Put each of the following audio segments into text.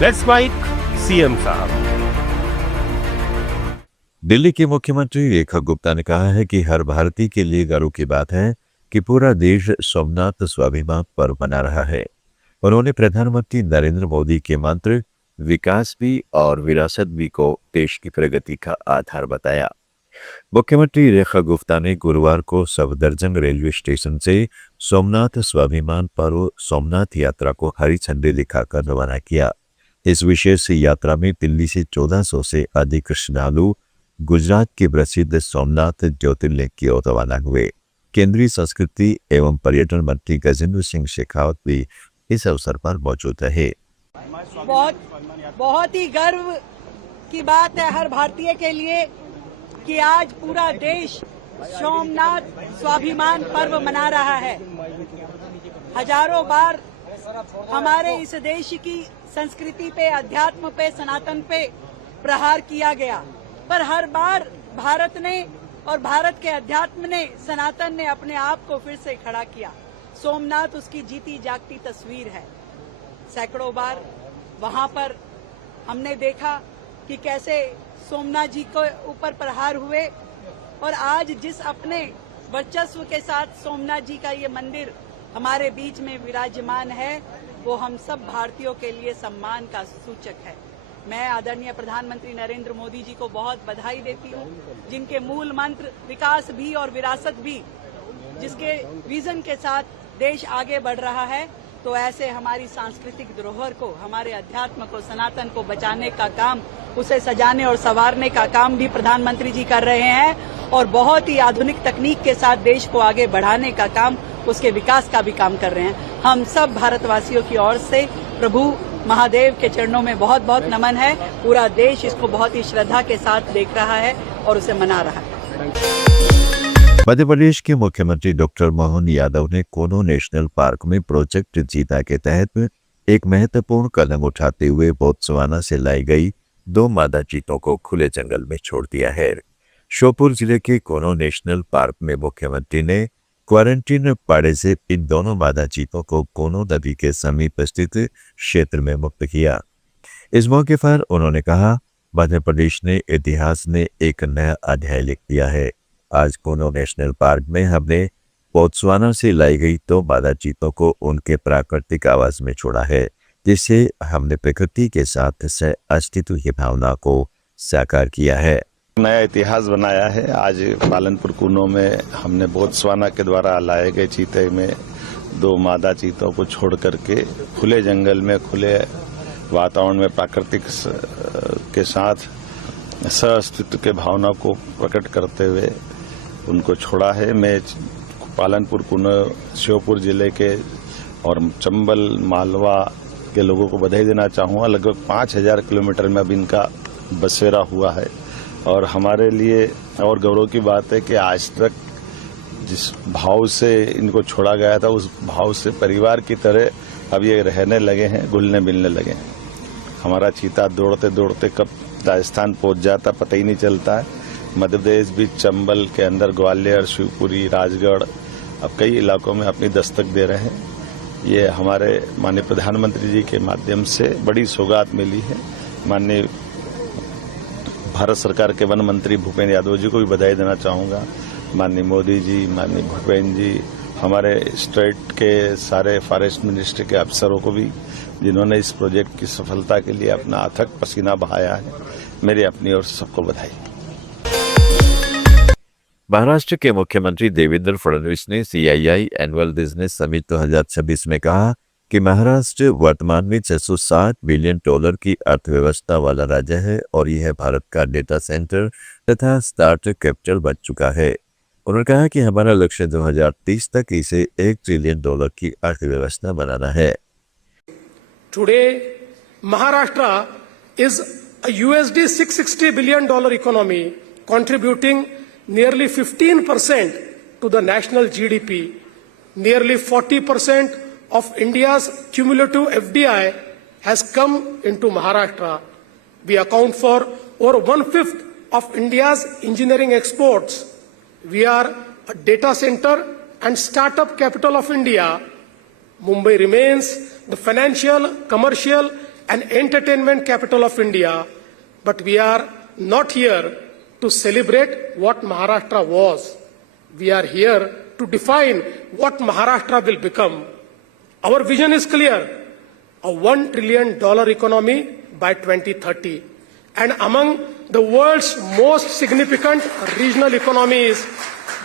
Let's mic CM साहब। दिल्ली के मुख्यमंत्री रेखा गुप्ता ने कहा है कि हर भारतीय के लिए गर्व की बात है कि पूरा देश सोमनाथ स्वाभिमान पर्व मना रहा है। उन्होंने प्रधानमंत्री नरेंद्र मोदी के मंत्र विकास भी और विरासत भी को देश की प्रगति का आधार बताया। मुख्यमंत्री रेखा गुप्ता ने गुरुवार को सफदरजंग रेलवे स्टेशन से सोमनाथ स्वाभिमान पर्व सोमनाथ यात्रा को हरी झंडी दिखाकर रवाना किया। इस विशेष यात्रा में दिल्ली से 1400 से अधिक श्रद्धालु गुजरात के प्रसिद्ध सोमनाथ ज्योतिर्लिंग की ओर रवाना हुए। केंद्रीय संस्कृति एवं पर्यटन मंत्री गजेंद्र सिंह शेखावत भी इस अवसर पर मौजूद रहे। बहुत ही गर्व की बात है हर भारतीय के लिए कि आज पूरा देश सोमनाथ स्वाभिमान पर्व मना रहा है। हजारों बार हमारे इस देश की संस्कृति पे, अध्यात्म पे, सनातन पे प्रहार किया गया, पर हर बार भारत ने और भारत के अध्यात्म ने, सनातन ने अपने आप को फिर से खड़ा किया। सोमनाथ उसकी जीती जागती तस्वीर है। सैकड़ों बार वहां पर हमने देखा कि कैसे सोमनाथ जी के ऊपर प्रहार हुए, और आज जिस अपने वर्चस्व के साथ सोमनाथ जी का ये मंदिर हमारे बीच में विराजमान है, वो हम सब भारतीयों के लिए सम्मान का सूचक है। मैं आदरणीय प्रधानमंत्री नरेंद्र मोदी जी को बहुत बधाई देती हूँ, जिनके मूल मंत्र विकास भी और विरासत भी, जिसके विजन के साथ देश आगे बढ़ रहा है। तो ऐसे हमारी सांस्कृतिक धरोहर को, हमारे अध्यात्म को, सनातन को बचाने का काम, उसे सजाने और संवारने का काम भी प्रधानमंत्री जी कर रहे हैं, और बहुत ही आधुनिक तकनीक के साथ देश को आगे बढ़ाने का काम, उसके विकास का भी काम कर रहे हैं। हम सब भारतवासियों की ओर से प्रभु महादेव के चरणों में बहुत बहुत नमन है। पूरा देश इसको बहुत ही श्रद्धा के साथ देख रहा है और उसे मना रहा है। मध्य प्रदेश के मुख्यमंत्री डॉक्टर मोहन यादव ने कोनो नेशनल पार्क में प्रोजेक्ट जीता के तहत एक महत्वपूर्ण कदम उठाते हुए बोत्सवाना से लाई गई 2 मादा चीतों को खुले जंगल में छोड़ दिया है। श्योपुर जिले के कोनो नेशनल पार्क में मुख्यमंत्री ने क्वारंटीन पाड़े से इन दोनों मादा चीतों को कोनो नदी के समीप स्थित क्षेत्र में मुक्त किया। इस मौके पर उन्होंने कहा, मध्य प्रदेश ने इतिहास में एक नया अध्याय लिख दिया है। आज कोनो नेशनल पार्क में हमने बोत्सवाना से लाई गई 2 मादा चीतों को उनके प्राकृतिक आवास में छोड़ा है, जिससे हमने प्रकृति के साथ सह अस्तित्व की भावना को साकार किया है। नया इतिहास बनाया है। आज पालनपुर कूनो में हमने बोत्सवाना के द्वारा लाए गए चीते में 2 मादा चीतों को छोड़ करके खुले जंगल में, खुले वातावरण में प्राकृतिक के साथ सह-अस्तित्व के भावना को प्रकट करते हुए उनको छोड़ा है। मैं पालनपुर कूनो, श्योपुर जिले के और चंबल, मालवा के लोगों को बधाई देना चाहूँगा। लगभग 5000 किलोमीटर में अब इनका बसेरा हुआ है, और हमारे लिए और गौरव की बात है कि आज तक जिस भाव से इनको छोड़ा गया था, उस भाव से परिवार की तरह अब ये रहने लगे हैं, घुलने मिलने लगे हैं। हमारा चीता दौड़ते दौड़ते कब राजस्थान पहुंच जाता पता ही नहीं चलता है। मध्य प्रदेश भी चंबल के अंदर ग्वालियर, शिवपुरी, राजगढ़ अब कई इलाकों में अपनी दस्तक दे रहे हैं। ये हमारे माननीय प्रधानमंत्री जी के माध्यम से बड़ी सौगात मिली है। माननीय भारत सरकार के वन मंत्री भूपेंद्र यादव जी को भी बधाई देना चाहूँगा। माननीय मोदी जी, माननीय भूपेंद्र जी, हमारे स्टेट के सारे फॉरेस्ट मिनिस्ट्री के अफसरों को भी, जिन्होंने इस प्रोजेक्ट की सफलता के लिए अपना अथक पसीना बहाया है। मेरी अपनी ओर से सबको बधाई। महाराष्ट्र के मुख्यमंत्री देवेंद्र फडणवीस ने CII एनुअल बिजनेस समिट 2026 में कहा कि महाराष्ट्र वर्तमान में $660 बिलियन की अर्थव्यवस्था वाला राज्य है और यह भारत का डेटा सेंटर तथा स्टार्टअप कैपिटल बन चुका है। उन्होंने कहा कि हमारा लक्ष्य 2030 तक इसे $1 ट्रिलियन की अर्थव्यवस्था बनाना है। Today Maharashtra is a $660 billion economy contributing nearly 15% to the national GDP. Nearly 40% of India's cumulative FDI has come into Maharashtra. We account for over 1/5 of India's engineering exports. We are a data center and startup capital of India. Mumbai remains the financial, commercial an entertainment capital of India, but we are not here to celebrate what Maharashtra was. We are here to define what Maharashtra will become. Our vision is clear, a $1 trillion economy by 2030, and among the world's most significant regional economies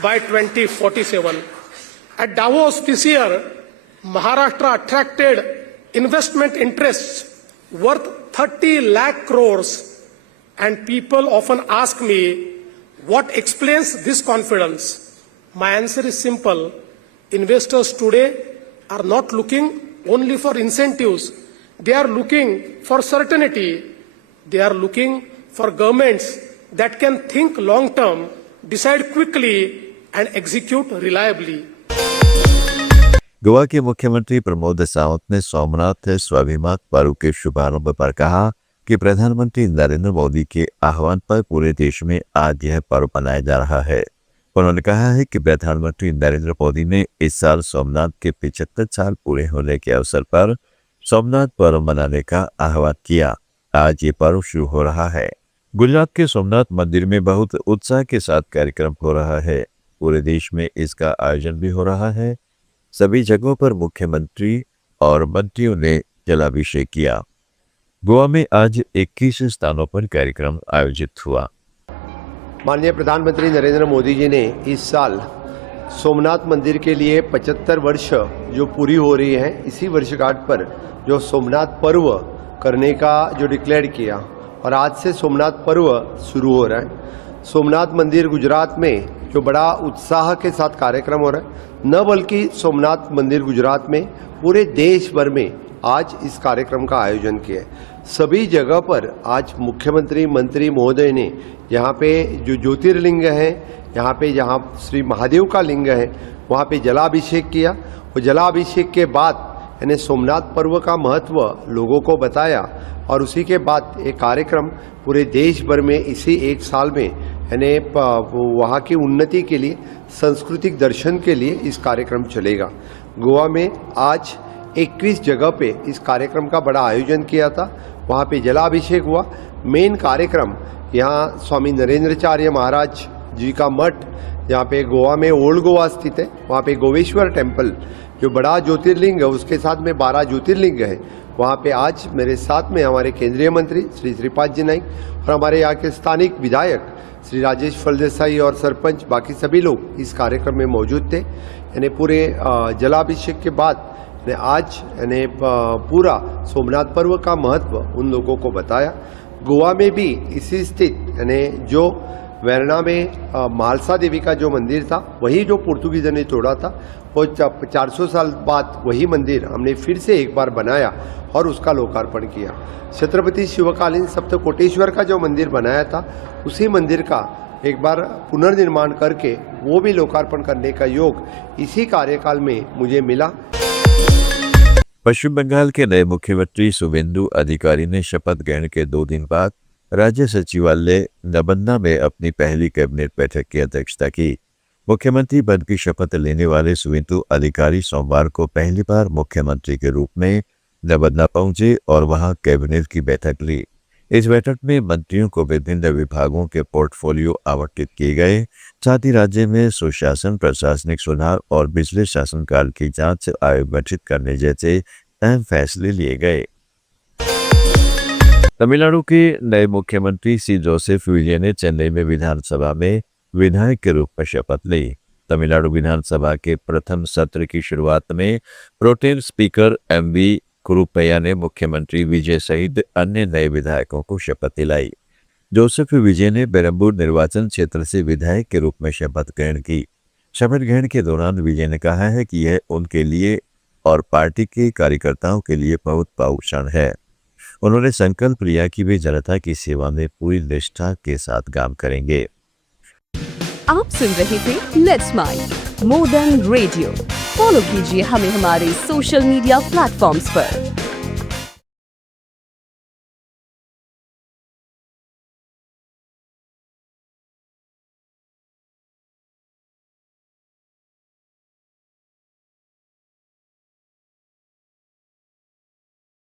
by 2047. At Davos this year, Maharashtra attracted investment interests worth 30 lakh crores, and people often ask me, what explains this confidence? My answer is simple. Investors today are not looking only for incentives. They are looking for certainty. They are looking for governments that can think long term, decide quickly, and execute reliably. Goa के मुख्यमंत्री प्रमोद सावंत ने सोमनाथ स्वाभिमान पर्व के शुभारंभ पर कहा कि प्रधानमंत्री नरेंद्र मोदी के आह्वान पर पूरे देश में आज यह पर्व मनाया जा रहा है। उन्होंने कहा है कि प्रधानमंत्री नरेंद्र मोदी ने इस साल सोमनाथ के 75 साल पूरे होने के अवसर पर सोमनाथ पर्व मनाने का आह्वान किया। आज ये पर्व शुरू हो रहा है। गुजरात के सोमनाथ मंदिर में बहुत उत्साह के साथ कार्यक्रम हो रहा है। पूरे देश में इसका आयोजन भी हो रहा है। सभी जगहों पर मुख्यमंत्री और मंत्रियों ने जलाभिषेक किया। गोवा में आज 21 स्थानों पर कार्यक्रम आयोजित हुआ। माननीय प्रधानमंत्री नरेंद्र मोदी जी ने इस साल सोमनाथ मंदिर के लिए 75 वर्ष जो पूरी हो रही है, इसी वर्षगांठ पर जो सोमनाथ पर्व करने का जो डिक्लेयर किया और आज से सोमनाथ पर्व शुरू हो रहा है। सोमनाथ मंदिर गुजरात में जो बड़ा उत्साह के साथ कार्यक्रम हो रहा है, न बल्कि सोमनाथ मंदिर गुजरात में पूरे देश भर में आज इस कार्यक्रम का आयोजन किया है। सभी जगह पर आज मुख्यमंत्री मंत्री महोदय ने यहाँ पे जो ज्योतिर्लिंग है, यहाँ पे जहाँ श्री महादेव का लिंग है, वहाँ पे जलाभिषेक किया और जलाभिषेक के बाद यानी सोमनाथ पर्व का महत्व लोगों को बताया और उसी के बाद एक कार्यक्रम पूरे देश भर में इसी एक साल में यानी वहाँ की उन्नति के लिए, सांस्कृतिक दर्शन के लिए इस कार्यक्रम चलेगा। गोवा में आज 21 जगह पे इस कार्यक्रम का बड़ा आयोजन किया था। वहाँ पे जलाभिषेक हुआ। मेन कार्यक्रम यहाँ स्वामी नरेंद्राचार्य महाराज जी का मठ, जहाँ पे गोवा में ओल्ड गोवा स्थित है, वहाँ पे गोवेश्वर टेम्पल जो बड़ा ज्योतिर्लिंग है, उसके साथ में 12 ज्योतिर्लिंग है। वहाँ पे आज मेरे साथ में हमारे केंद्रीय मंत्री श्री श्रीपाद जी नाइक और हमारे यहाँ के स्थानिक विधायक श्री राजेश फलदेसाई और सरपंच, बाकी सभी लोग इस कार्यक्रम में मौजूद थे। यानी पूरे जलाभिषेक के बाद आज यानी पूरा सोमनाथ पर्व का महत्व उन लोगों को बताया। गोवा में भी इसी स्थित यानी जो वेरना में मालसा देवी का जो मंदिर था, वही जो पुर्तगीजों ने तोड़ा था, वो 400 साल बाद वही मंदिर हमने फिर से एक बार बनाया और उसका लोकार्पण किया। छत्रपति शिवकालीन सप्तकोटेश्वर का जो मंदिर बनाया था, उसी मंदिर का एक बार पुनर्निर्माण करके वो भी लोकार्पण करने का योग इसी कार्यकाल में मुझे मिला। पश्चिम बंगाल के नए मुख्यमंत्री शुभेंदु अधिकारी ने शपथ ग्रहण के 2 दिन बाद राज्य सचिवालय नबन्ना में अपनी पहली कैबिनेट बैठक की अध्यक्षता की। मुख्यमंत्री पद की शपथ लेने वाले शुभेंदु अधिकारी सोमवार को पहली बार मुख्यमंत्री के रूप में नबन्ना पहुंचे और वहां कैबिनेट की बैठक ली। इस बैठक में मंत्रियों को विभिन्न विभागों के पोर्टफोलियो आवंटित किए गए। साथ ही राज्य में सुशासन, प्रशासनिक सुधार और पिछले शासनकाल की जांच आयोग गठित करने जैसे अहम फैसले लिए गए। तमिलनाडु के नए मुख्यमंत्री सी जोसेफ विजय ने चेन्नई में विधानसभा में विधायक के रूप में शपथ ली। तमिलनाडु विधानसभा के प्रथम सत्र की शुरुआत में प्रोटेम स्पीकर एमवी कुरुपैया ने मुख्यमंत्री विजय सहित अन्य नए विधायकों को शपथ दिलाई। जोसेफ विजय ने बेरम्बूर निर्वाचन क्षेत्र से विधायक के रूप में शपथ ग्रहण की। शपथ ग्रहण के दौरान विजय ने कहा है कि यह उनके लिए और पार्टी के कार्यकर्ताओं के लिए बहुत भावुक क्षण है। उन्होंने संकल्प लिया कि वे जनता की सेवा में पूरी निष्ठा के साथ काम करेंगे। आप सुन रहे थे let's smile more than radio. Follow कीजिए हमें हमारे सोशल मीडिया प्लेटफॉर्म्स पर।